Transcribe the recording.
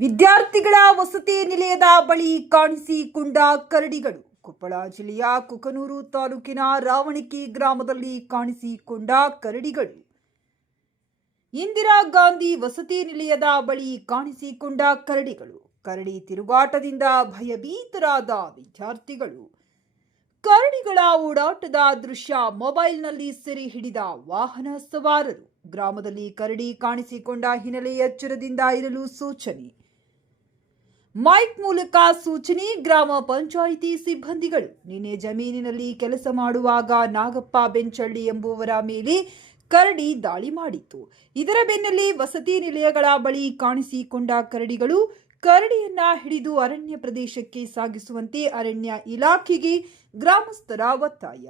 ವಿದ್ಯಾರ್ಥಿಗಳ ವಸತಿ ನಿಲಯದ ಬಳಿ ಕಾಣಿಸಿಕೊಂಡ ಕರಡಿಗಳು. ಕೊಪ್ಪಳ ಜಿಲ್ಲೆಯ ಕುಕನೂರು ತಾಲೂಕಿನ ರಾವಣಕಿ ಗ್ರಾಮದಲ್ಲಿ ಕಾಣಿಸಿಕೊಂಡ ಕರಡಿಗಳು. ಇಂದಿರಾ ಗಾಂಧಿ ವಸತಿ ನಿಲಯದ ಬಳಿ ಕಾಣಿಸಿಕೊಂಡ ಕರಡಿಗಳು. ಕರಡಿ ತಿರುಗಾಟದಿಂದ ಭಯಭೀತರಾದ ವಿದ್ಯಾರ್ಥಿಗಳು. ಕರಡಿಗಳ ಓಡಾಟದ ದೃಶ್ಯ ಮೊಬೈಲ್ನಲ್ಲಿ ಸೆರೆ ಹಿಡಿದ ವಾಹನ ಸವಾರರು. ಗ್ರಾಮದಲ್ಲಿ ಕರಡಿ ಕಾಣಿಸಿಕೊಂಡ ಹಿನ್ನೆಲೆ ಎಚ್ಚರದಿಂದ ಇರಲು ಸೂಚನೆ. ಮೈಕ್ ಮೂಲಕ ಸೂಚನೆ. ಗ್ರಾಮ ಪಂಚಾಯಿತಿ ಸಿಬ್ಬಂದಿಗಳು. ನಿನ್ನೆ ಜಮೀನಿನಲ್ಲಿ ಕೆಲಸ ಮಾಡುವಾಗ ನಾಗಪ್ಪ ಬೆಂಚಳ್ಳಿ ಎಂಬುವರ ಮೇಲೆ ಕರಡಿ ದಾಳಿ ಮಾಡಿತ್ತು. ಇದರ ಬೆನ್ನಲ್ಲೇ ವಸತಿ ನಿಲಯಗಳ ಬಳಿ ಕಾಣಿಸಿಕೊಂಡ ಕರಡಿಗಳು. ಕರಡಿಯನ್ನ ಹಿಡಿದು ಅರಣ್ಯ ಪ್ರದೇಶಕ್ಕೆ ಸಾಗಿಸುವಂತೆ ಅರಣ್ಯ ಇಲಾಖೆಗೆ ಗ್ರಾಮಸ್ಥರ ಒತ್ತಾಯ.